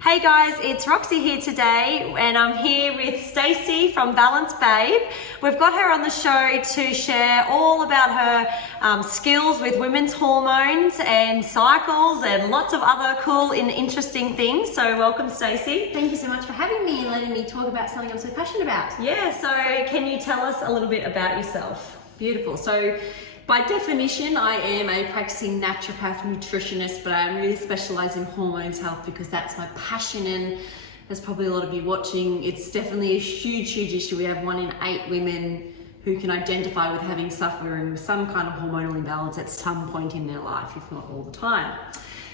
Hey guys, it's Roxy here today and I'm here with Stacey from Balance Babe. We've got her on the show to share all about her skills with women's hormones and cycles and lots of other cool and interesting things. So welcome, Stacey. Thank you so much for having me and letting me talk about something I'm so passionate about. Yeah, so can you tell us a little bit about yourself? Beautiful. So by definition, I am a practicing naturopath nutritionist, but I really specialise in hormones health because that's my passion, and there's probably a lot of you watching. It's definitely a huge issue. We have 1 in 8 women who can identify with suffering with some kind of hormonal imbalance at some point in their life, if not all the time.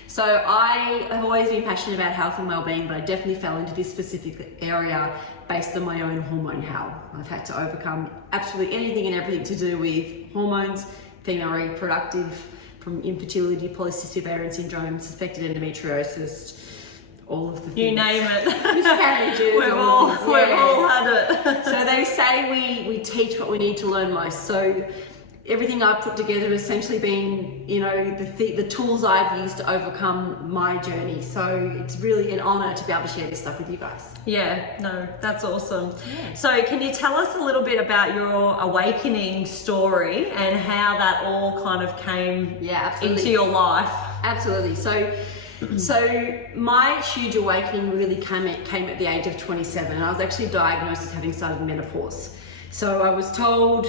So I have always been passionate about health and well-being, but I definitely fell into this specific area based on my own hormone hell. I've had to overcome absolutely anything and everything to do with hormones, female reproductive, from infertility, polycystic ovarian syndrome, suspected endometriosis, all of the things. You name it. Miscarriages. We've all had it. So they say we teach what we need to learn most. So everything I've put together has essentially been, the tools I've used to overcome my journey. So it's really an honour to be able to share this stuff with you guys. Yeah, no, that's awesome. Yeah. So can you tell us a little bit about your awakening story and how that all kind of came into your life? Absolutely. So my huge awakening really came at the age of 27, and I was actually diagnosed as having started menopause. So I was told,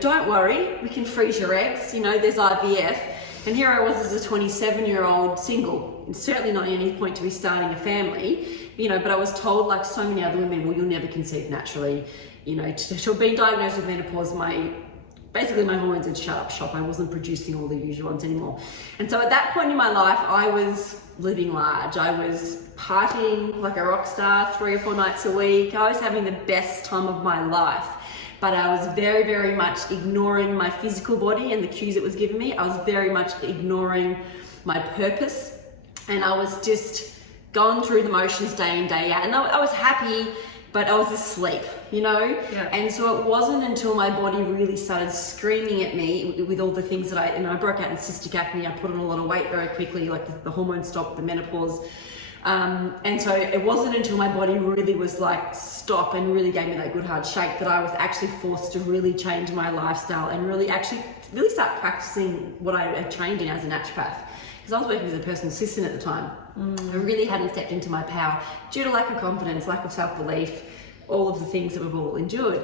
don't worry, we can freeze your eggs, there's IVF. And here I was as a 27-year-old single, and certainly not at any point to be starting a family, but I was told, like so many other women, well, you'll never conceive naturally. To being diagnosed with menopause, basically my hormones had shut up shop. I wasn't producing all the usual ones anymore. And so at that point in my life, I was living large. I was partying like a rock star 3 or 4 nights a week. I was having the best time of my life. But I was very, very much ignoring my physical body and the cues it was giving me. I was very much ignoring my purpose. And I was just going through the motions day in, day out. And I was happy, but I was asleep, Yeah. And so it wasn't until my body really started screaming at me with all the things that I broke out in cystic acne. I put on a lot of weight very quickly, like the hormone stopped, the menopause. And so it wasn't until my body really was like stop and really gave me that good hard shake that I was actually forced to really change my lifestyle and really start practicing what I had trained in as a naturopath. Because I was working as a personal assistant at the time. I really hadn't stepped into my power due to lack of confidence, lack of self-belief, all of the things that we've all endured.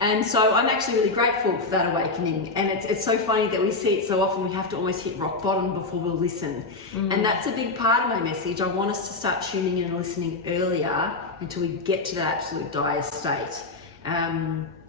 And so I'm actually really grateful for that awakening. And it's so funny that we see it so often, we have to almost hit rock bottom before we'll listen. And that's a big part of my message. I want us to start tuning in and listening earlier until we get to that absolute dire state.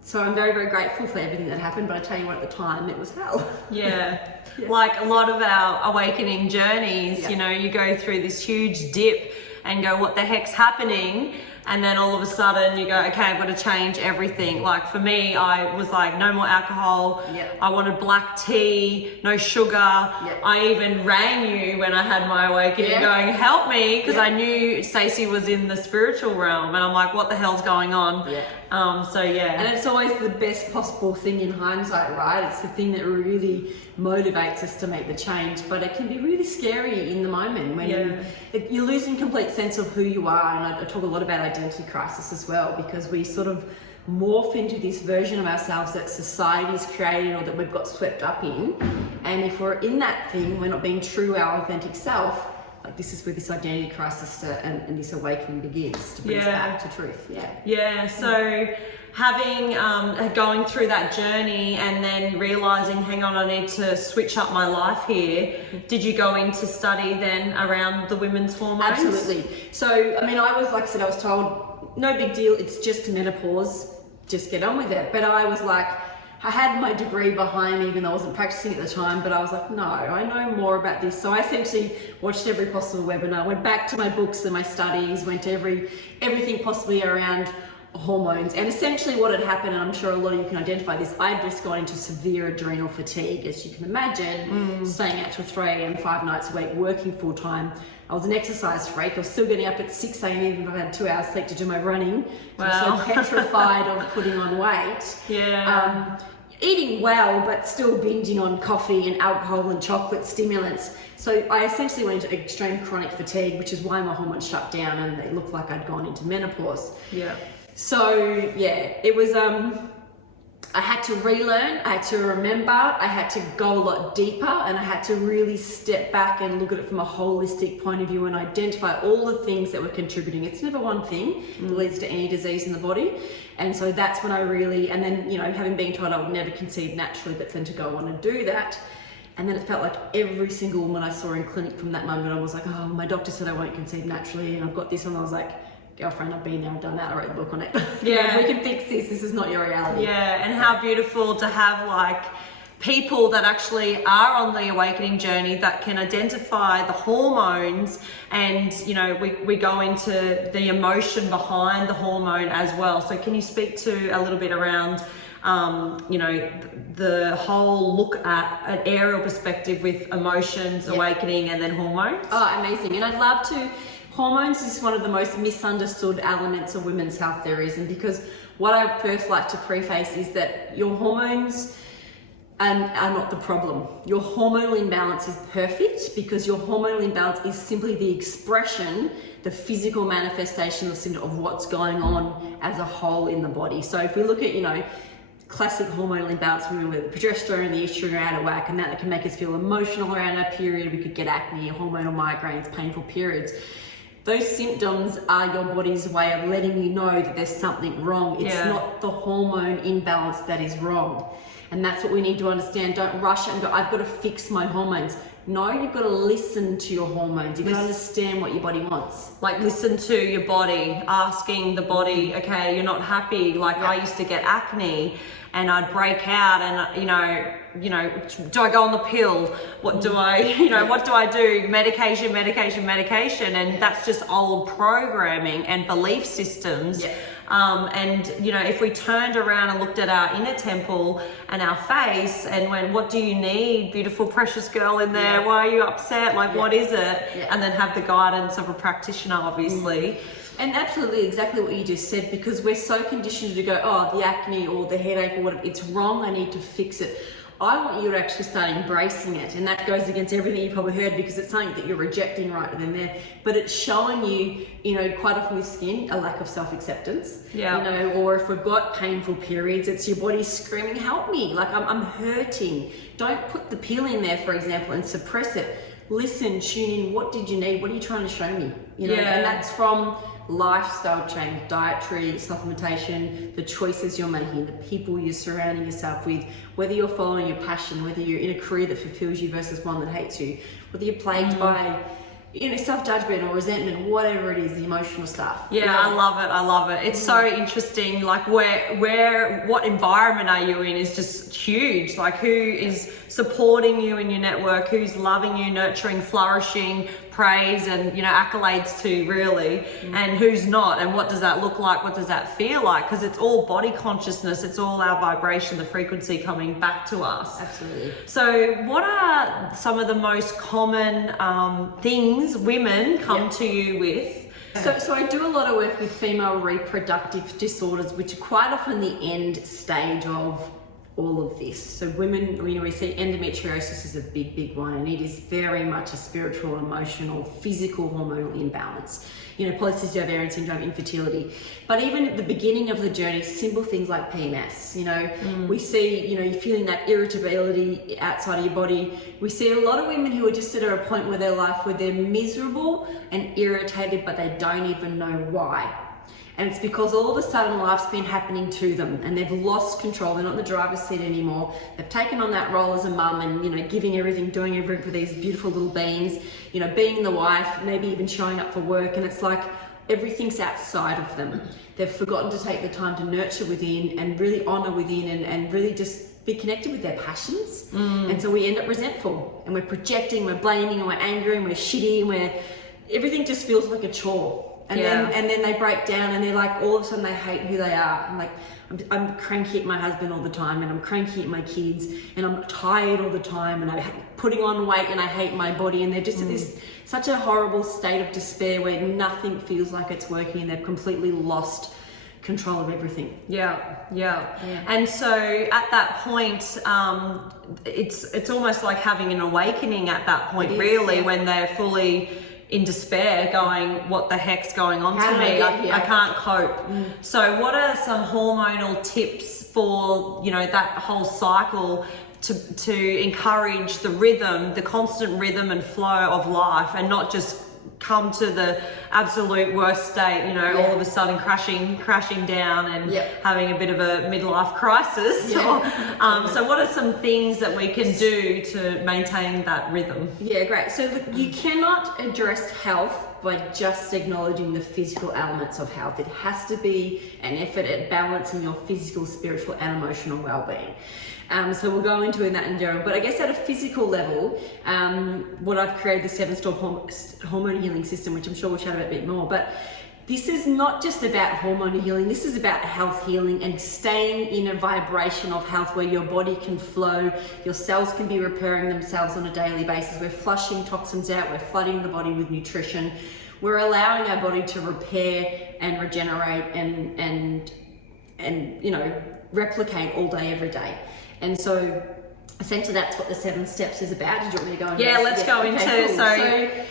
So I'm very, very grateful for everything that happened, but I tell you what, at the time, it was hell. Yeah. Like a lot of our awakening journeys, you go through this huge dip and go, what the heck's happening? And then all of a sudden you go, okay, I've got to change everything. Like for me, I was like, no more alcohol. Yep. I wanted black tea, no sugar. Yep. I even rang you when I had my awakening going, help me, because I knew Stacey was in the spiritual realm. And I'm like, what the hell's going on? And it's always the best possible thing in hindsight, right? It's the thing that really motivates us to make the change, but it can be really scary in the moment when you're losing complete sense of who you are. And I talk a lot about identity crisis as well, because we sort of morph into this version of ourselves that society's created or that we've got swept up in. And if we're in that thing, we're not being true to our authentic self. Like this is where this identity crisis and this awakening begins to bring us back to truth. So having going through that journey and then realizing, hang on, I need to switch up my life here. Did you go into study then around the women's hormones? Absolutely. So I was, like I said, I was told no big deal, it's just menopause, just get on with it. But I was like, I had my degree behind me, even though I wasn't practicing at the time, but I was like, no, I know more about this. So I essentially watched every possible webinar, went back to my books and my studies, went to everything possibly around hormones. And essentially what had happened, and I'm sure a lot of you can identify this, I'd just gone into severe adrenal fatigue, as you can imagine, staying out till 3 a.m. 5 nights a week, working full time. I was an exercise freak. I was still getting up at 6 a.m. even if I had 2 hours sleep to do my running. Wow. I was so petrified of putting on weight. eating well, but still binging on coffee and alcohol and chocolate stimulants. So I essentially went into extreme chronic fatigue, which is why my hormones shut down and it looked like I'd gone into menopause. Yeah. So yeah, it was, I had to relearn, I had to remember, I had to go a lot deeper, and I had to really step back and look at it from a holistic point of view and identify all the things that were contributing. It's never one thing that leads to any disease in the body. And so that's when I really, and then, you know, having been told I would never conceive naturally, but then to go on and do that. And then it felt like every single woman I saw in clinic from that moment, I was like, oh, my doctor said I won't conceive naturally, and I've got this, and I was like, girlfriend, I've been there, I've done that, I wrote the book on it. Yeah. We can fix this is not your reality. Yeah, and how beautiful to have like people that actually are on the awakening journey that can identify the hormones, and you know, we go into the emotion behind the hormone as well. So can you speak to a little bit around you know, the whole look at an aerial perspective with emotions, awakening, and then hormones? Oh, amazing. And I'd love to. Hormones is one of the most misunderstood elements of women's health there is, and because what I first like to preface is that your hormones are not the problem. Your hormonal imbalance is perfect, because your hormonal imbalance is simply the expression, the physical manifestation of what's going on as a whole in the body. So if we look at, you know, classic hormonal imbalance, women with progesterone and the estrogen are out of whack, and that can make us feel emotional around our period. We could get acne, hormonal migraines, painful periods. Those symptoms are your body's way of letting you know that there's something wrong. It's not the hormone imbalance that is wrong. And that's what we need to understand. Don't rush it and go, I've got to fix my hormones. No, you've got to listen to your hormones. You've got to understand what your body wants. Like listen to your body, asking the body, okay, you're not happy. Like I used to get acne and I'd break out, and you know, do I go on the pill? What do I, you know, what do I do? Medication, and that's just old programming and belief systems. Yeah. And you know, if we turned around and looked at our inner temple and our face and went, what do you need, beautiful precious girl in there? Why are you upset? Like, what is it? And then have the guidance of a practitioner, obviously. And absolutely exactly what you just said, because we're so conditioned to go, oh, the acne or the headache or whatever, it's wrong, I need to fix it. I want you to actually start embracing it, and that goes against everything you've probably heard, because it's something that you're rejecting right then and there. But it's showing you, you know, quite often with skin, a lack of self-acceptance. Yeah. You know, or if we've got painful periods, it's your body screaming, help me, like I'm hurting. Don't put the pill in there, for example, and suppress it. Listen, tune in, what did you need? What are you trying to show me? You know, and that's from lifestyle change, dietary supplementation, the choices you're making, the people you're surrounding yourself with, whether you're following your passion, whether you're in a career that fulfills you versus one that hates you, whether you're plagued by, you know, self-judgment or resentment, whatever it is, the emotional stuff. Yeah, I love it. It's so interesting. Like what environment are you in is just huge. Like who is supporting you in your network, who's loving you, nurturing, flourishing, praise and, you know, accolades to, really, and who's not, and what does that look like, what does that feel like, because it's all body consciousness, it's all our vibration, the frequency coming back to us. Absolutely. So what are some of the most common things women come to you with? So I do a lot of work with female reproductive disorders, which are quite often the end stage of all of this. So women, you know, we see endometriosis is a big one, and it is very much a spiritual, emotional, physical, hormonal imbalance. You know, polycystic ovarian syndrome, infertility. But even at the beginning of the journey, simple things like PMS, you know, we see, you know, you're feeling that irritability outside of your body. We see a lot of women who are just at a point where their life where they're miserable and irritated, but they don't even know why. And it's because all of a sudden life's been happening to them and they've lost control. They're not in the driver's seat anymore. They've taken on that role as a mum and, you know, giving everything, doing everything for these beautiful little beings, you know, being the wife, maybe even showing up for work. And it's like everything's outside of them. They've forgotten to take the time to nurture within and really honor within and really just be connected with their passions. And so we end up resentful and we're projecting, we're blaming, and we're angry, and we're shitty, and everything just feels like a chore. And then they break down and they're like, all of a sudden they hate who they are. And like, I'm cranky at my husband all the time, and I'm cranky at my kids, and I'm tired all the time, and I'm putting on weight, and I hate my body. And they're just at this such a horrible state of despair where nothing feels like it's working, and they've completely lost control of everything. Yeah. And so at that point, it's almost like having an awakening at that point, really, when they're fully in despair, going, what the heck's going on to me? I can't cope. So what are some hormonal tips for, you know, that whole cycle to encourage the rhythm, the constant rhythm and flow of life, and not just come to the absolute worst state, you know, all of a sudden crashing down and having a bit of a midlife crisis? So what are some things that we can do to maintain that rhythm? Yeah, great. So look, you cannot address health by just acknowledging the physical elements of health. It has to be an effort at balancing your physical, spiritual and emotional well-being. So we'll go into that in general, but I guess at a physical level, what I've created, the 7-step hormone healing system, which I'm sure we'll chat about a bit more, but this is not just about hormone healing, this is about health healing and staying in a vibration of health where your body can flow, your cells can be repairing themselves on a daily basis, we're flushing toxins out, we're flooding the body with nutrition, we're allowing our body to repair and regenerate and you know, replicate all day, every day. And so essentially that's what the 7 steps is about. Did you want me to go into? Yeah, let's go into. Cool. So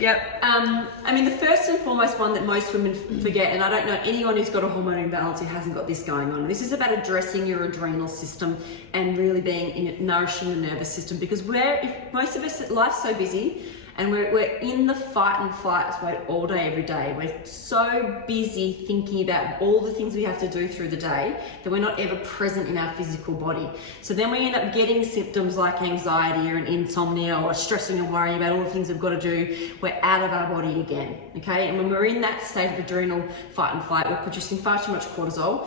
yep. I mean, the first and foremost one that most women forget, and I don't know anyone who's got a hormone imbalance who hasn't got this going on. This is about addressing your adrenal system and really being nourishing the nervous system, because if most of us, life's so busy. And we're in the fight and flight mode all day, every day. We're so busy thinking about all the things we have to do through the day that we're not ever present in our physical body. So then we end up getting symptoms like anxiety or an insomnia or stressing and worrying about all the things we've got to do. We're out of our body again, okay? And when we're in that state of adrenal fight and flight, we're producing far too much cortisol,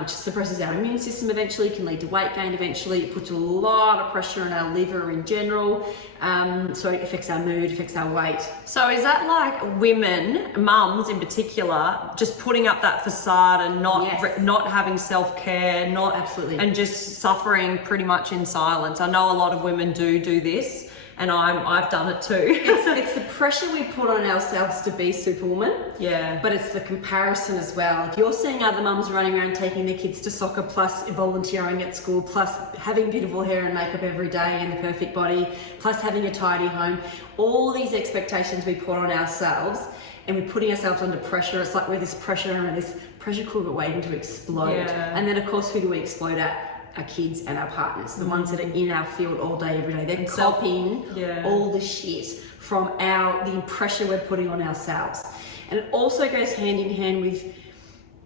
which suppresses our immune system eventually, can lead to weight gain eventually. It puts a lot of pressure on our liver in general. So it affects our mood, affects our weight. So is that like women, mums in particular, just putting up that facade and not having self-care, Absolutely. and just suffering pretty much in silence? I know a lot of women do this, and I've done it too. It's the pressure we put on ourselves to be superwoman. Yeah. But it's the comparison as well. If you're seeing other mums running around taking their kids to soccer, plus volunteering at school, plus having beautiful hair and makeup every day and the perfect body, plus having a tidy home, all these expectations we put on ourselves, and we're putting ourselves under pressure. It's like we're this pressure and this pressure cooker waiting to explode. And then of course, who do we explode at? Our kids and our partners, the ones that are in our field all day, every day. They're copying all the shit from the pressure we're putting on ourselves. And it also goes hand in hand with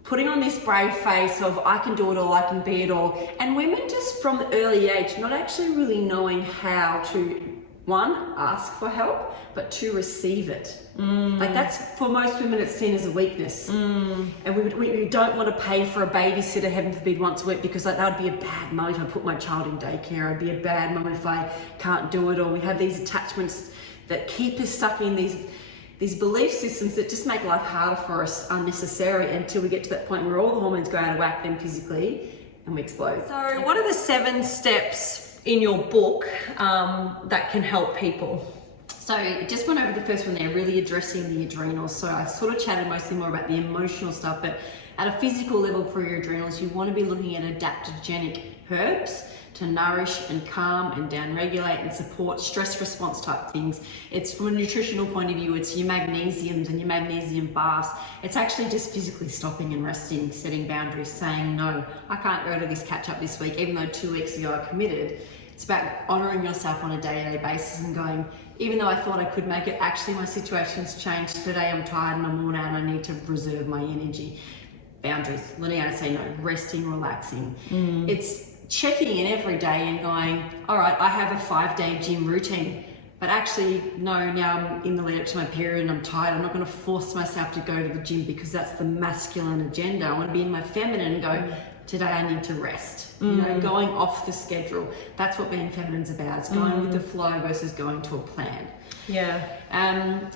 putting on this brave face of I can do it all, I can be it all. And women just from the early age, not actually really knowing how to, one, ask for help, but to receive it. Like that's, for most women, it's seen as a weakness. And we don't want to pay for a babysitter, heaven forbid, once a week, because like, that would be a bad mum if I put my child in daycare. I'd be a bad mum if I can't do it. Or we have these attachments that keep us stuck in these belief systems that just make life harder for us unnecessary, until we get to that point where all the hormones go out of whack then physically and we explode. So what are the 7 steps in your book that can help people? So just went over the first one there, really addressing the adrenals. So I sort of chatted mostly more about the emotional stuff, but at a physical level for your adrenals, you want to be looking at adaptogenic herbs to nourish and calm and down-regulate and support stress response type things. It's from a nutritional point of view, it's your magnesiums and your magnesium baths. It's actually just physically stopping and resting, setting boundaries, saying, no, I can't go to this catch up this week, even though 2 weeks ago I committed. It's about honouring yourself on a day-to-day basis and going, even though I thought I could make it, actually my situation's changed. Today I'm tired and I'm worn out and I need to reserve my energy. Boundaries, learning how to say no, resting, relaxing. It's checking in every day and going, all right, I have a 5-day gym routine, but actually, no, now I'm in the lead up to my period and I'm tired. I'm not going to force myself to go to the gym because that's the masculine agenda. I want to be in my feminine and go, today I need to rest. You know, going off the schedule. That's what being feminine's about. It's going with the flow versus going to a plan.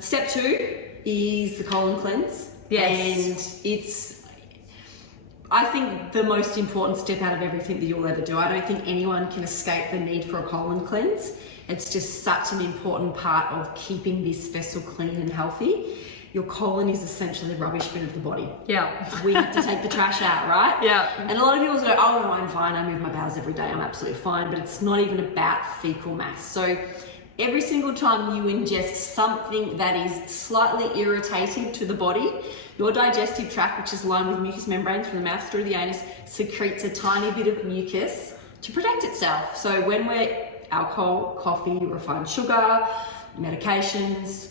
Step 2 is the colon cleanse. And it's, I think, the most important step out of everything that you'll ever do. I don't think anyone can escape the need for a colon cleanse. It's just such an important part of keeping this vessel clean and healthy. your colon is essentially the rubbish bin of the body. Yeah. We have to take the trash out, right? Yeah. And a lot of people go, oh no, I'm fine, I move my bowels every day, I'm absolutely fine, but it's not even about fecal mass. So every single time you ingest something that is slightly irritating to the body, your digestive tract, which is lined with mucous membranes from the mouth through the anus, secretes a tiny bit of mucus to protect itself. So when we're alcohol, coffee, refined sugar, medications,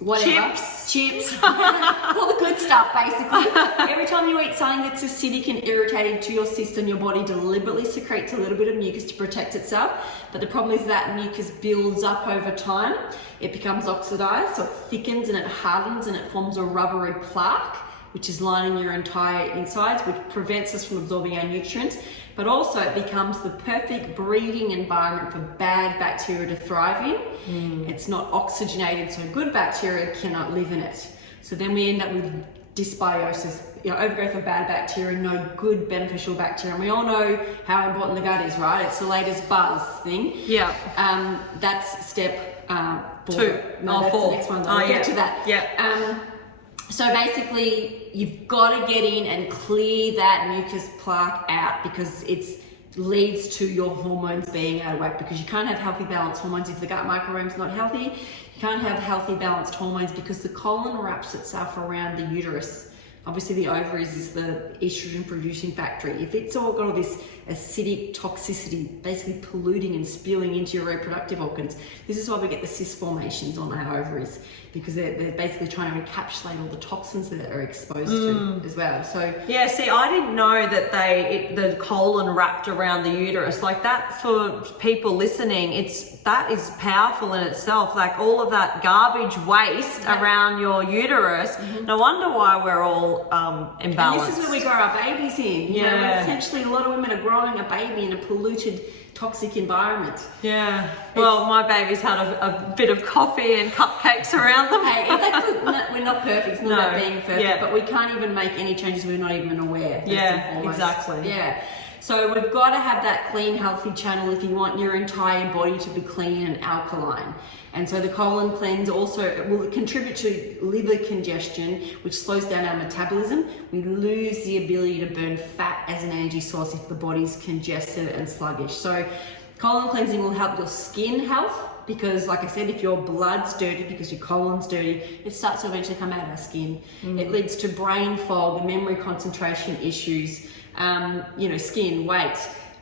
whatever, chips, all the good stuff basically. Every time you eat something that's acidic and irritating to your system, your body deliberately secretes a little bit of mucus to protect itself. But the problem is that mucus builds up over time. It becomes oxidized, so it thickens and it hardens and it forms a rubbery plaque, which is lining your entire insides, which prevents us from absorbing our nutrients. But also it becomes the perfect breeding environment for bad bacteria to thrive in. It's not oxygenated, so good bacteria cannot live in it. So then we end up with dysbiosis, overgrowth of bad bacteria, no good beneficial bacteria. And we all know how important the gut is, right? It's the latest buzz thing. Yeah. That's step 4. Two. No, that's 4. the next one. I'll get to that. Yeah. So basically, you've got to get in and clear that mucus plaque out because it leads to your hormones being out of whack, because you can't have healthy balanced hormones if the gut microbiome is not healthy. You can't have healthy balanced hormones because the colon wraps itself around the uterus. Obviously the ovaries is the estrogen producing factory. If it's all got all this acidic toxicity basically polluting and spewing into your reproductive organs, this is why we get the cyst formations on our ovaries, because they're basically trying to encapsulate all the toxins that are exposed to as well. So yeah, see, I didn't know that the colon wrapped around the uterus like that. For people listening, that is powerful in itself. Like all of that garbage waste around your uterus. No wonder why we're all imbalanced. And this is where we grow our babies in. You know, essentially, a lot of women are growing a baby in a polluted, toxic environment. Yeah. Well, my baby's had a bit of coffee and cupcakes around them. Hey, we're not perfect. It's not about being perfect, but we can't even make any changes we're not even aware. Exactly. Yeah. So we've got to have that clean, healthy channel if you want your entire body to be clean and alkaline. And so the colon cleanse also will contribute to liver congestion, which slows down our metabolism. We lose the ability to burn fat as an energy source if the body's congested and sluggish. So colon cleansing will help your skin health, because like I said, if your blood's dirty because your colon's dirty, it starts to eventually come out of our skin. It leads to brain fog, memory concentration issues, skin, weight,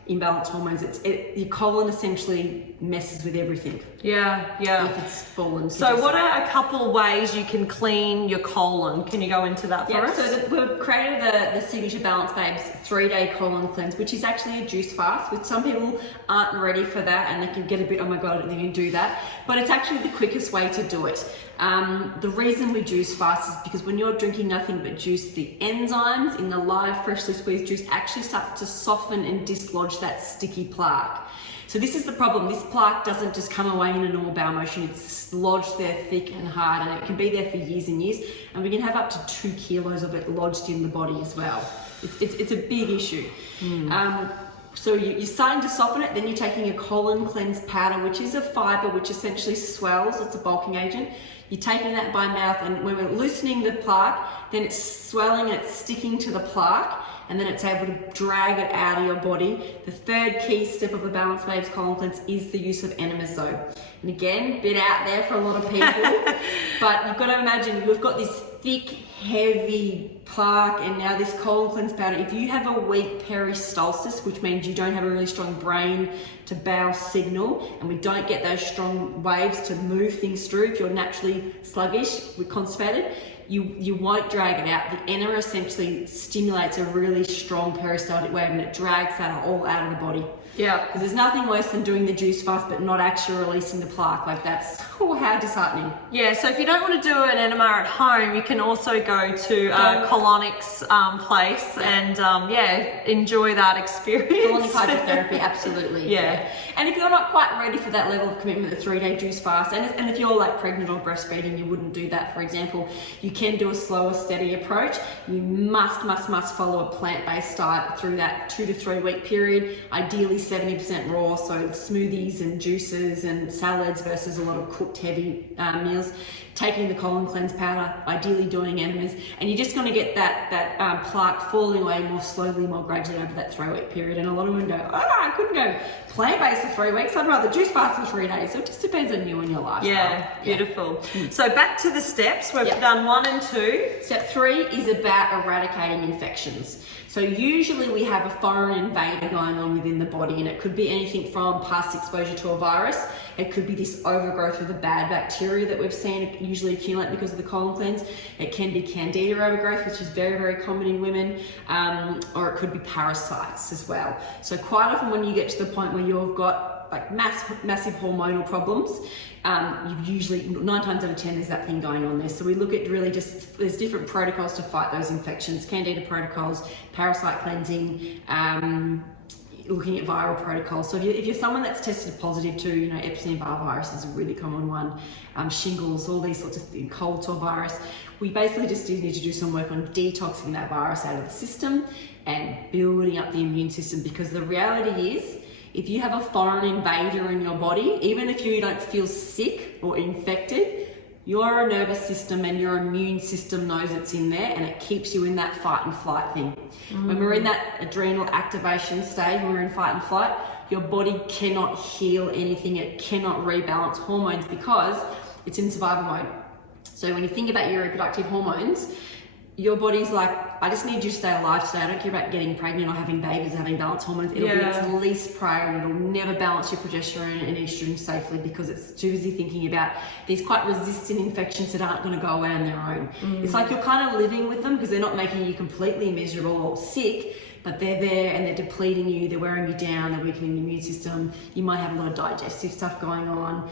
imbalanced hormones. Your colon essentially messes with everything. Yeah. If it's fallen. So what are a couple ways you can clean your colon? Can you go into that for us? So we've created the Signature Balance Babes 3-day colon cleanse, which is actually a juice fast, which some people aren't ready for that and they can get a bit, oh my God, I don't think I can do that. But it's actually the quickest way to do it. The reason we juice fast is because when you're drinking nothing but juice, the enzymes in the live, freshly squeezed juice actually starts to soften and dislodge that sticky plaque. So this is the problem. This plaque doesn't just come away in a normal bowel motion. It's lodged there thick and hard, and it can be there for years and years. And we can have up to 2 kilos of it lodged in the body as well. It's a big issue. So you're starting to soften it, then you're taking a colon cleanse powder, which is a fiber which essentially swells. It's a bulking agent. You're taking that by mouth, and when we're loosening the plaque, then it's swelling and it's sticking to the plaque, and then it's able to drag it out of your body. The third key step of the Balance Babes colon cleanse is the use of enemas though. And again, bit out there for a lot of people, but you've got to imagine we've got this thick, heavy plaque, and now this colon cleanse powder. If you have a weak peristalsis, which means you don't have a really strong brain to bowel signal, and we don't get those strong waves to move things through, if you're naturally sluggish, we're constipated, you won't drag it out. The enema essentially stimulates a really strong peristaltic wave, and it drags that all out of the body. Yeah. Because there's nothing worse than doing the juice fast but not actually releasing the plaque. Like that's how disheartening. Yeah, so if you don't want to do an enema at home, you can also go to Colonic's place and enjoy that experience. Colonic hydrotherapy, absolutely. Yeah. And if you're not quite ready for that level of commitment, the 3-day juice fast, and if you're like pregnant or breastfeeding, you wouldn't do that, for example, you can do a slower, steady approach. You must follow a plant-based diet through that 2 to 3 week period, ideally 70% raw, so smoothies and juices and salads versus a lot of cooked heavy meals. taking the colon cleanse powder, ideally doing enemas, and you're just going to get that plaque falling away more slowly, more gradually over that 3-week period. And a lot of women go, I couldn't go plant-based for 3 weeks, I'd rather juice fast for 3 days. So it just depends on you and your lifestyle. Yeah, beautiful. So back to the steps. We've done 1 and 2. Step 3 is about eradicating infections. So usually we have a foreign invader going on within the body, and it could be anything from past exposure to a virus. It could be this overgrowth of the bad bacteria that we've seen usually accumulate because of the colon cleanse. It can be candida overgrowth, which is very, very common in women, or it could be parasites as well. So quite often when you get to the point where you've got like massive hormonal problems, you've usually 9 times out of 10 there's that thing going on there. So we look at really just, there's different protocols to fight those infections, candida protocols, parasite cleansing, looking at viral protocols. So if you're someone that's tested positive to, Epstein-Barr virus is a really common one, shingles, all these sorts of things, cold sore virus, we basically just need to do some work on detoxing that virus out of the system and building up the immune system, because the reality is, if you have a foreign invader in your body, even if you don't feel sick or infected, your nervous system and your immune system knows it's in there, and it keeps you in that fight and flight thing. When we're in that adrenal activation stage, when we're in fight and flight, your body cannot heal anything, it cannot rebalance hormones because it's in survival mode. So when you think about your reproductive hormones, your body's like, I just need you to stay alive today. I don't care about getting pregnant or having babies or having balanced hormones. It'll be its least priority. It'll never balance your progesterone and estrogen safely because it's too busy thinking about these quite resistant infections that aren't going to go away on their own. It's like you're kind of living with them because they're not making you completely miserable or sick, but they're there and they're depleting you, they're wearing you down, they're weakening the immune system. You might have a lot of digestive stuff going on.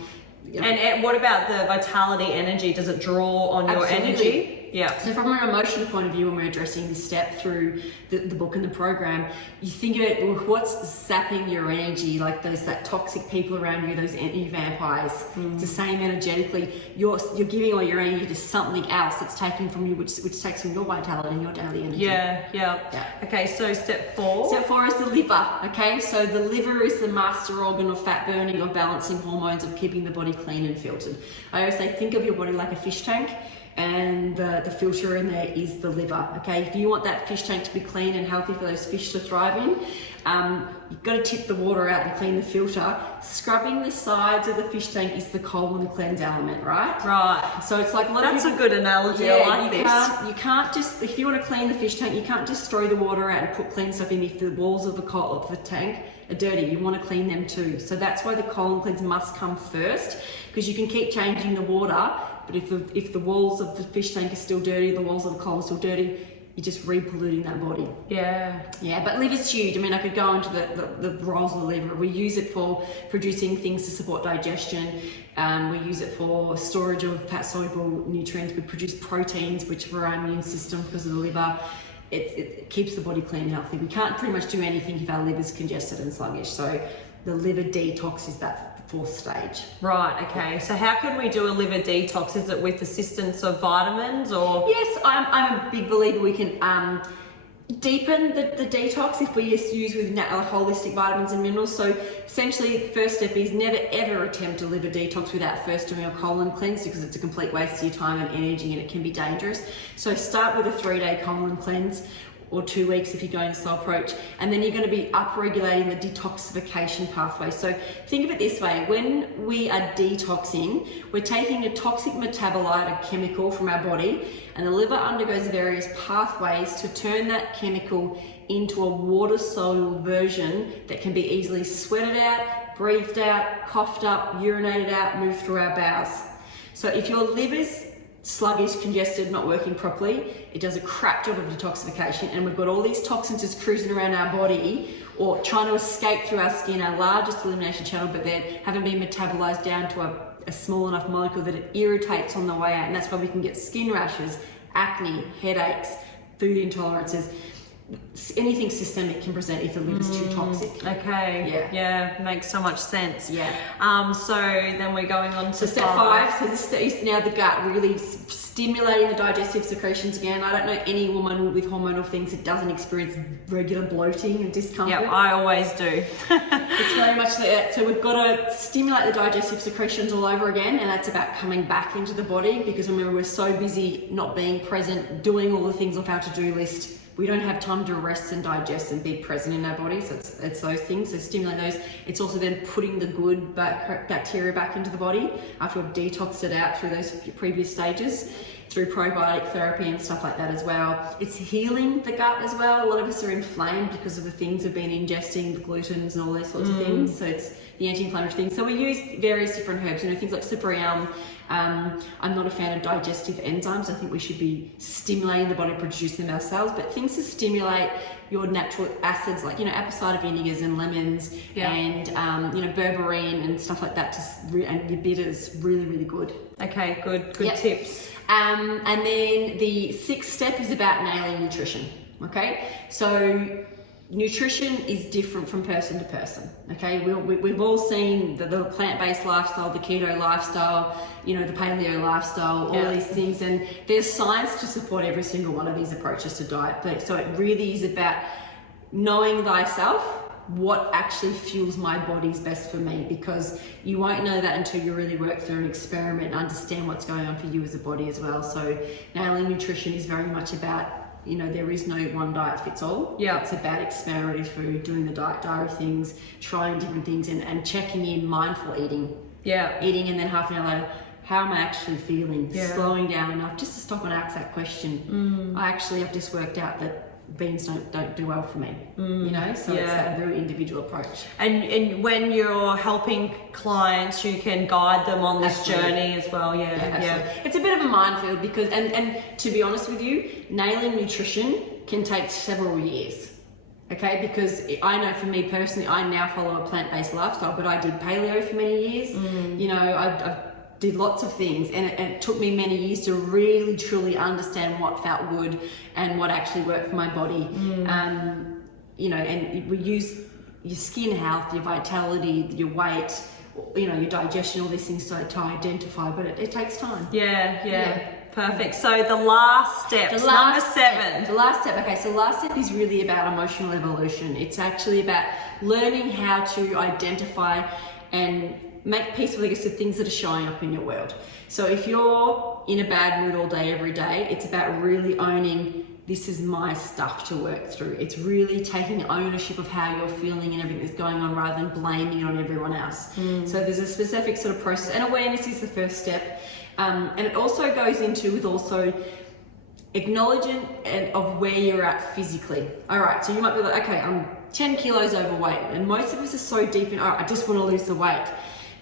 And what about the vitality energy? Does it draw on your energy? Yeah. So from an emotional point of view, when we're addressing this step through the book and the program, you think of it, well, what's sapping your energy, like that toxic people around you, those anti-vampires. It's the same energetically. You're giving all your energy to something else that's taken from you, which takes from your vitality and your daily energy. Yeah. Okay, so step 4. Step 4 is the liver. Okay, so the liver is the master organ of fat burning, of balancing hormones, of keeping the body clean and filtered. I always say, think of your body like a fish tank, and the filter in there is the liver. Okay, if you want that fish tank to be clean and healthy for those fish to thrive in, you've got to tip the water out and clean the filter. Scrubbing the sides of the fish tank is the colon cleanse element, right? Right. So it's like that's a good analogy. I like this. You can't just, if you want to clean the fish tank, you can't just throw the water out and put clean stuff in if the walls of the tank are dirty. You want to clean them too. So that's why the colon cleanse must come first, because you can keep changing the water, but if the walls of the fish tank are still dirty, the walls of the colon are still dirty, you're just repolluting that body. Yeah, but liver's huge. I mean, I could go into the roles of the liver. We use it for producing things to support digestion. We use it for storage of fat-soluble nutrients. We produce proteins, which for our immune system, because of the liver, it keeps the body clean and healthy. We can't pretty much do anything if our liver's congested and sluggish. So the liver detox is that 4th stage. Right, okay. So how can we do a liver detox? Is it with assistance of vitamins or? Yes, I'm a big believer we can deepen the detox if we just use with holistic vitamins and minerals. So essentially the first step is never ever attempt a liver detox without first doing a colon cleanse, because it's a complete waste of your time and energy and it can be dangerous. So start with a 3-day colon cleanse, or 2 weeks if you're going slow approach, and then you're going to be upregulating the detoxification pathway. So think of it this way, when we are detoxing, we're taking a toxic metabolite, a chemical from our body, and the liver undergoes various pathways to turn that chemical into a water-soluble version that can be easily sweated out, breathed out, coughed up, urinated out, moved through our bowels. So if your liver's sluggish, congested, not working properly, it does a crap job of detoxification, and we've got all these toxins just cruising around our body or trying to escape through our skin, our largest elimination channel, but they haven't been metabolized down to a small enough molecule that it irritates on the way out, and that's why we can get skin rashes, acne, headaches, food intolerances. Anything systemic can present if the liver's too toxic. Okay. Yeah, makes so much sense. Yeah. So then we're going on to step 5. So this is now the gut really stimulating the digestive secretions again. I don't know any woman with hormonal things that doesn't experience regular bloating and discomfort. Yeah, I always do. It's very much that. So we've got to stimulate the digestive secretions all over again, and that's about coming back into the body, because remember, we're so busy not being present, doing all the things off our to-do list. We don't have time to rest and digest and be present in our bodies. So it's those things, so stimulate those. It's also then putting the good bacteria back into the body after we've detoxed it out through those previous stages, through probiotic therapy and stuff like that as well. It's healing the gut as well. A lot of us are inflamed because of the things we've been ingesting, the glutens and all those sorts of things. So it's the anti-inflammatory things. So we use various different herbs, things like cyprium. I'm not a fan of digestive enzymes. I think we should be stimulating the body, producing them ourselves, but things to stimulate your natural acids, like, apple cider vinegars and lemons, and, berberine and stuff like that, and your bitters, really, really good. Okay, good tips. And then the sixth step is about nailing nutrition, okay? So nutrition is different from person to person, okay? We've all seen the plant-based lifestyle, the keto lifestyle, the paleo lifestyle, all these things, and there's science to support every single one of these approaches to diet. But so it really is about knowing thyself, what actually fuels my body's best for me, because you won't know that until you really work through an experiment and understand what's going on for you as a body as well. So nailing nutrition is very much about, there is no one diet fits all. Yeah. It's about experimenting through, doing the diet diary things, trying different things, and checking in, mindful eating. Yeah. Eating, and then half an hour later, how am I actually feeling? Yeah. Slowing down enough just to stop and ask that question. I've just worked out that beans don't do well for me, so it's that very individual approach. And when you're helping clients, you can guide them on this journey as well. It's a bit of a minefield, because and to be honest with you, nailing nutrition can take several years, okay? Because I know for me personally, I now follow a plant-based lifestyle, but I did paleo for many years. I did lots of things, and it took me many years to really truly understand what felt good and what actually worked for my body. And we use your skin health, your vitality, your weight, your digestion, all these things to identify, but it takes time. Perfect. So the last step, number 7. The last step, okay, so the last step is really about emotional evolution. It's actually about learning how to identify and make peace with, the things that are showing up in your world. So if you're in a bad mood all day, every day, it's about really owning, this is my stuff to work through. It's really taking ownership of how you're feeling and everything that's going on, rather than blaming it on everyone else. So there's a specific sort of process, and awareness is the first step. And it also goes into with also acknowledging of where you're at physically. All right, so you might be like, okay, I'm 10 kilos overweight, and most of us are so deep in, all right, I just want to lose the weight.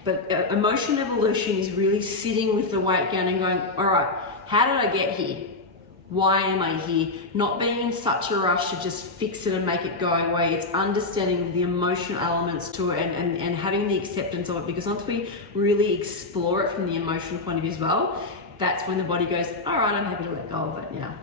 But emotional evolution is really sitting with the weight down and going, all right, how did I get here? Why am I here? Not being in such a rush to just fix it and make it go away. It's understanding the emotional elements to it, and having the acceptance of it, because once we really explore it from the emotional point of view as well, that's when the body goes, all right, I'm happy to let go of it now.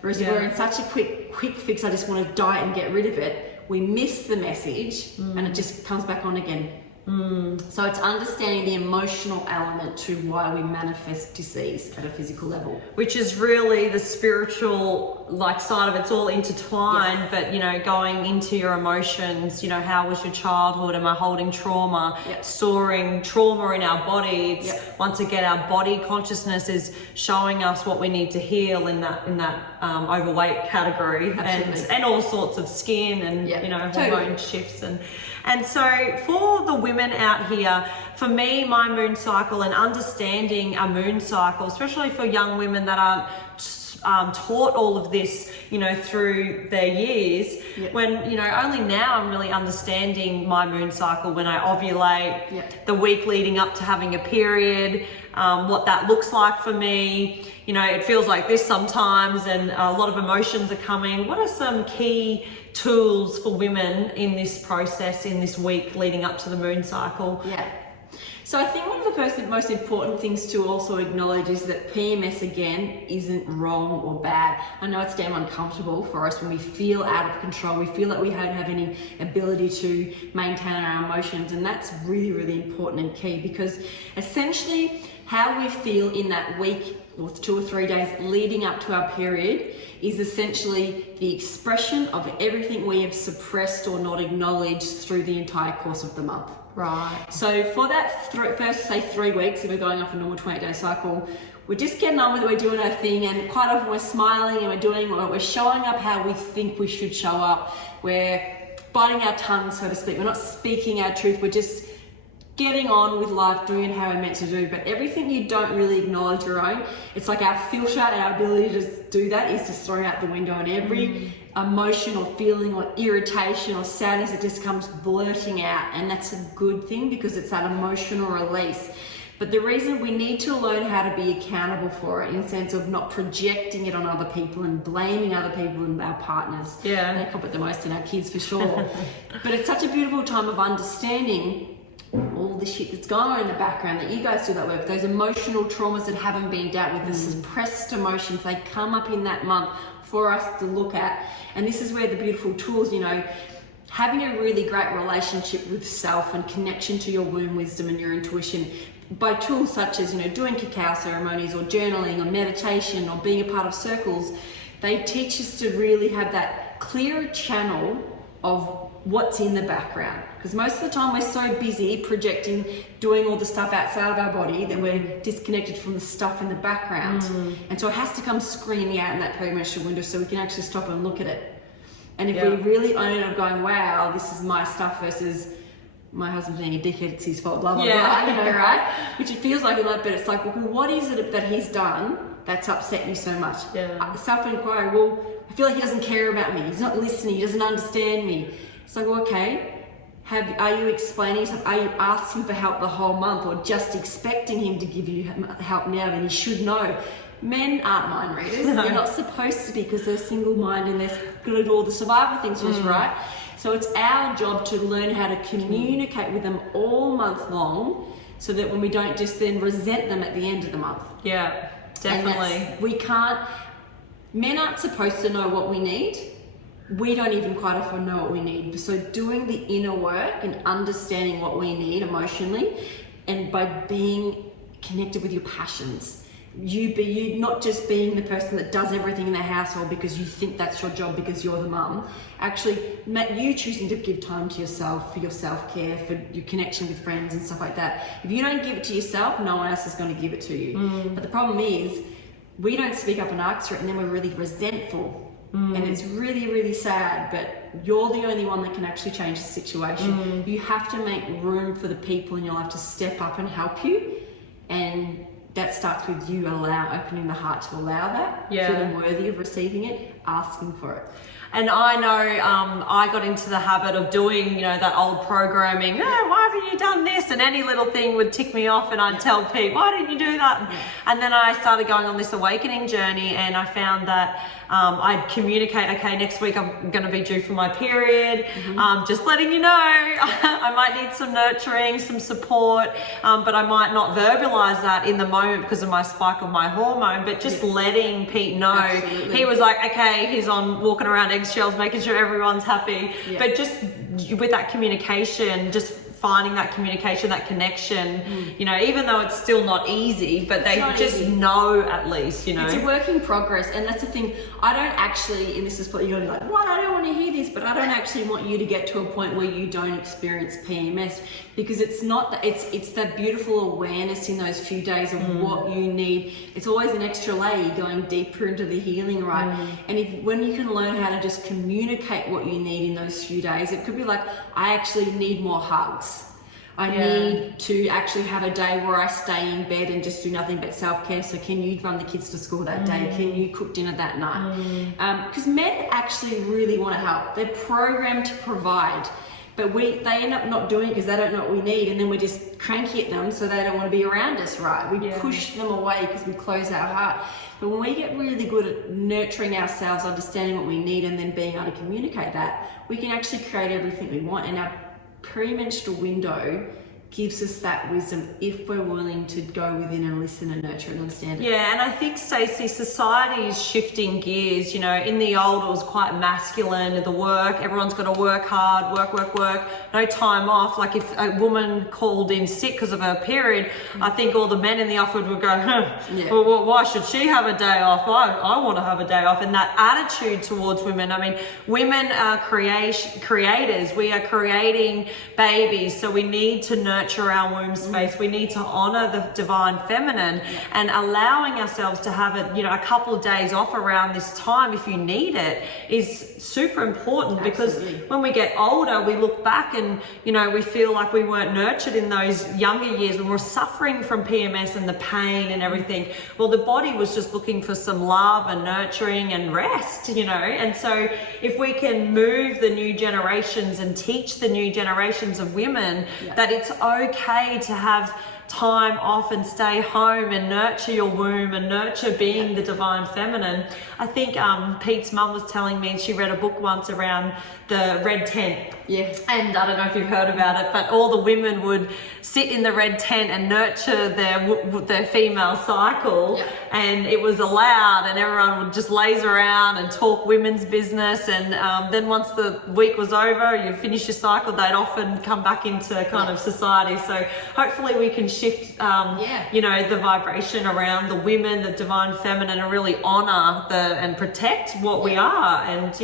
Whereas if we're in such a quick fix, I just want to diet and get rid of it, we miss the message and it just comes back on again. So it's understanding the emotional element to why we manifest disease at a physical level, which is really the spiritual side of it's all intertwined. But going into your emotions, how was your childhood? Am I holding trauma? Storing trauma in our body. It's once again, our body consciousness is showing us what we need to heal in that overweight category. and all sorts of skin and hormone shifts and so for the women out here, for me, my moon cycle and understanding a moon cycle, especially for young women that aren't taught all of this, through their years, when, only now I'm really understanding my moon cycle, when I ovulate, the week leading up to having a period, what that looks like for me. It feels like this sometimes, and a lot of emotions are coming. What are some key tools for women in this process, in this week leading up to the moon cycle? So I think one of the most important things to also acknowledge is that PMS, again, isn't wrong or bad. I know it's damn uncomfortable for us when we feel out of control, we feel like we don't have any ability to maintain our emotions, and that's really, really important and key, because essentially how we feel in that week or 2 or 3 days leading up to our period is essentially the expression of everything we have suppressed or not acknowledged through the entire course of the month. Right. So for that first, say 3 weeks, if we're going off a normal 28-day cycle, we're just getting on with it, we're doing our thing, and quite often we're smiling and we're showing up how we think we should show up. We're biting our tongue, so to speak. We're not speaking our truth, we're just getting on with life, doing it how we're meant to do. But everything you don't really acknowledge your own, it's like our filter and our ability to do that is just thrown out the window, and every emotion or feeling or irritation or sadness, it just comes blurting out, and that's a good thing because it's that emotional release. But the reason we need to learn how to be accountable for it, in the sense of not projecting it on other people and blaming other people and our partners. Yeah. They cop it the most in our kids for sure. But it's such a beautiful time of understanding all the shit that's going on in the background, that you guys do that work, those emotional traumas that haven't been dealt with, the suppressed emotions, they come up in that month for us to look at. And this is where the beautiful tools, having a really great relationship with self and connection to your womb wisdom and your intuition, by tools such as doing cacao ceremonies or journaling or meditation or being a part of circles, they teach us to really have that clearer channel of what's in the background. Because most of the time we're so busy projecting, doing all the stuff outside of our body, that we're disconnected from the stuff in the background. And so it has to come screaming out in that perimenstrual window so we can actually stop and look at it. And if we really own it of going, wow, this is my stuff, versus my husband being a dickhead, it's his fault, blah, blah, blah, right? Which it feels like a lot, but it's like, well, what is it that he's done that's upset you so much? Self-inquiry, well, I feel like he doesn't care about me. He's not listening. He doesn't understand me. It's like, well, okay, are you explaining something? Are you asking for help the whole month, or just expecting him to give you help now? And he should know. Men aren't mind readers. They're not supposed to be, because they're single minded and they're good at all the survival things for us, right? So it's our job to learn how to communicate with them all month long, so that when we don't just then resent them at the end of the month. Yeah, definitely. Men aren't supposed to know what we need. We don't even quite often know what we need. So doing the inner work and understanding what we need emotionally, and by being connected with your passions, you not just being the person that does everything in the household because you think that's your job because you're the mum. Actually, you choosing to give time to yourself, for your self-care, for your connection with friends and stuff like that. If you don't give it to yourself, no one else is going to give it to you. But the problem is, we don't speak up and ask for it, and then we're really resentful. And it's really, really sad, but you're the only one that can actually change the situation. You have to make room for the people in your life to step up and help you, and that starts with you opening the heart to allow that, feeling worthy of receiving it, asking for it. And I know I got into the habit of doing, that old programming, why haven't you done this? And any little thing would tick me off, and I'd tell Pete, why didn't you do that? And then I started going on this awakening journey, and I found that I'd communicate, okay, next week I'm going to be due for my period. Just letting you know, I might need some nurturing, some support, but I might not verbalize that in the moment because of my spike of my hormone, but just letting Pete know. Absolutely. He was like, okay, he's on walking around eggshells, making sure everyone's happy. But just with that communication, just finding that communication, that connection, even though it's still not easy, but they just know at least, It's a work in progress, and that's the thing. I don't actually, and this is what you're going to be like, what? I don't want to hear this, but I don't actually want you to get to a point where you don't experience PMS, because it's not that, it's that beautiful awareness in those few days of what you need. It's always an extra layer going deeper into the healing, right? And when you can learn how to just communicate what you need in those few days, it could be like, I actually need more hugs. I need to actually have a day where I stay in bed and just do nothing but self-care. So can you run the kids to school that day? Can you cook dinner that night? Because men actually really want to help. They're programmed to provide. But they end up not doing it because they don't know what we need, and then we're just cranky at them so they don't want to be around us, right? We push them away because we close our heart. But when we get really good at nurturing ourselves, understanding what we need, and then being able to communicate that, we can actually create everything we want. And our premenstrual window gives us that wisdom if we're willing to go within and listen and nurture and understand it. Yeah, and I think, Stacey, society is shifting gears. You know, in the old, it was quite masculine, the work, everyone's got to work hard, work, no time off. Like if a woman called in sick because of her period, I think all the men in the office would go, well, why should she have a day off? I want to have a day off. And that attitude towards women, I mean, women are creators. We are creating babies, so we need to nurture our womb space. We need to honor the divine feminine, and allowing ourselves to have a couple of days off around this time if you need it is super important. Because when we get older, we look back and we feel like we weren't nurtured in those younger years when we're suffering from PMS and the pain and everything. Well, the body was just looking for some love and nurturing and rest, and so if we can move the new generations and teach the new generations of women that it's okay to have time off and stay home and nurture your womb and nurture being the divine feminine. I think Pete's mum was telling me she read a book once around the red tent. Yes. And I don't know if you've heard about it, but all the women would sit in the red tent and nurture their female cycle, and it was allowed, and everyone would just laze around and talk women's business, and then once the week was over, you finish your cycle, they'd often come back into kind of society. So hopefully we can shift the vibration around the women, the divine feminine, and really honor and protect what we are. And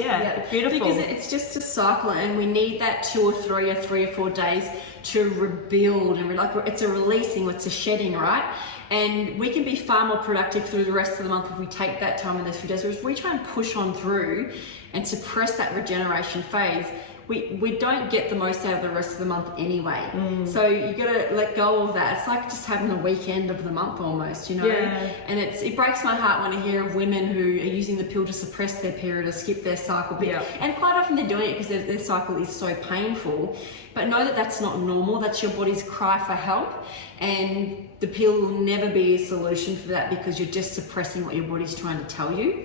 beautiful, because it's just a cycle, and we need that 2 or 3 or 4 days to rebuild, and it's a releasing, it's a shedding, right? And we can be far more productive through the rest of the month if we take that time in those few days. Whereas we try and push on through and suppress that regeneration phase, we don't get the most out of the rest of the month anyway. So you gotta let go of that. It's like just having a weekend of the month almost, And it breaks my heart when I hear of women who are using the pill to suppress their period or skip their cycle. And quite often they're doing it because their cycle is so painful. But know that that's not normal. That's your body's cry for help. And the pill will never be a solution for that, because you're just suppressing what your body's trying to tell you.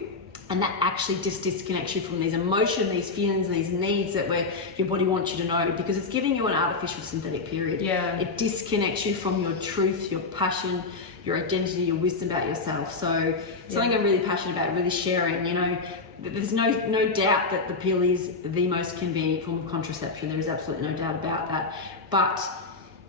And that actually just disconnects you from these emotions, these feelings, these needs that your body wants you to know, because it's giving you an artificial synthetic period. It disconnects you from your truth, your passion, your identity, your wisdom about yourself. So something I'm really passionate about, really sharing, there's no doubt that the pill is the most convenient form of contraception. There is absolutely no doubt about that. But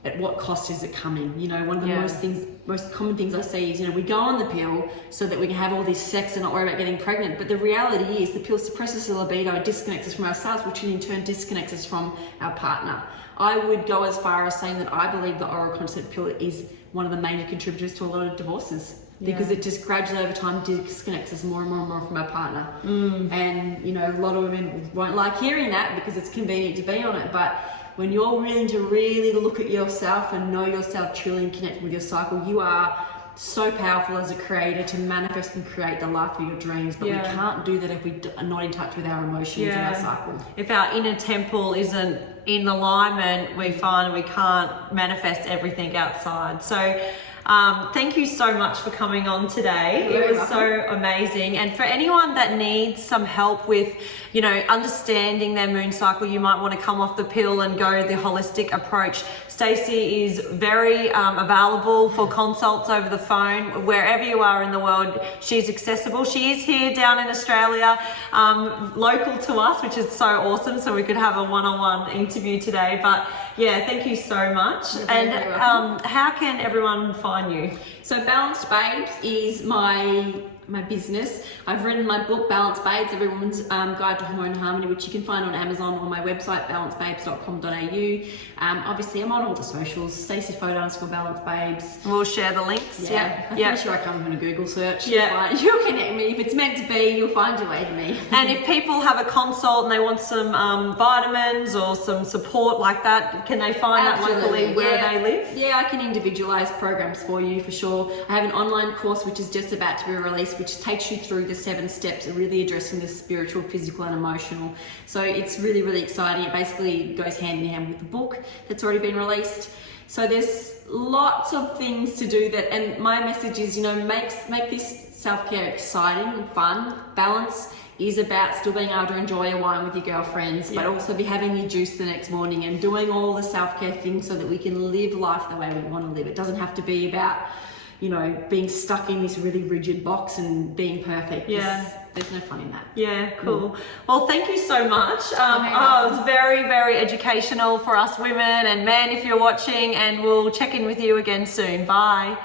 at what cost is it coming? One of the most common things I see is, we go on the pill so that we can have all this sex and not worry about getting pregnant. But the reality is the pill suppresses the libido, it disconnects us from ourselves, which in turn disconnects us from our partner. I would go as far as saying that I believe the oral contraceptive pill is one of the major contributors to a lot of divorces. Because it just gradually over time disconnects us more and more from our partner. And a lot of women won't like hearing that because it's convenient to be on it, but when you're willing to really look at yourself and know yourself truly and connect with your cycle, you are so powerful as a creator to manifest and create the life of your dreams. But we can't do that if we are not in touch with our emotions and our cycle. If our inner temple isn't in alignment, we find we can't manifest everything outside. So thank you so much for coming on today. It was so amazing. And for anyone that needs some help with, understanding their moon cycle, you might want to come off the pill and go the holistic approach. Stacey is very available for consults over the phone. Wherever you are in the world, she's accessible. She is here down in Australia, local to us, which is so awesome. So we could have a one-on-one interview today. But thank you so much. And how can everyone find you? So Balanced Babes is my business. I've written my book, Balanced Babes, Every Woman's Guide to Hormone Harmony, which you can find on Amazon or my website, balancedbabes.com.au. Obviously, I'm on all the socials, Stacey _Balanced Babes. We'll share the links. I'm pretty sure I can't even a Google search. You'll connect me. If it's meant to be, you'll find your way to me. And if people have a consult and they want some vitamins or some support like that, can they find that locally where they live? Yeah, I can individualize programs for you for sure. I have an online course which is just about to be released, which takes you through the 7 steps of really addressing the spiritual, physical and emotional. So it's really, really exciting. It basically goes hand in hand with the book that's already been released. So there's lots of things to do that, and my message is, make this self-care exciting and fun. Balance is about still being able to enjoy a wine with your girlfriends, but also be having your juice the next morning and doing all the self-care things so that we can live life the way we want to live. It doesn't have to be about, you know, being stuck in this really rigid box and being perfect. There's no fun in that. Yeah, cool. Well, thank you so much. It was very, very educational for us women and men if you're watching, and we'll check in with you again soon. Bye.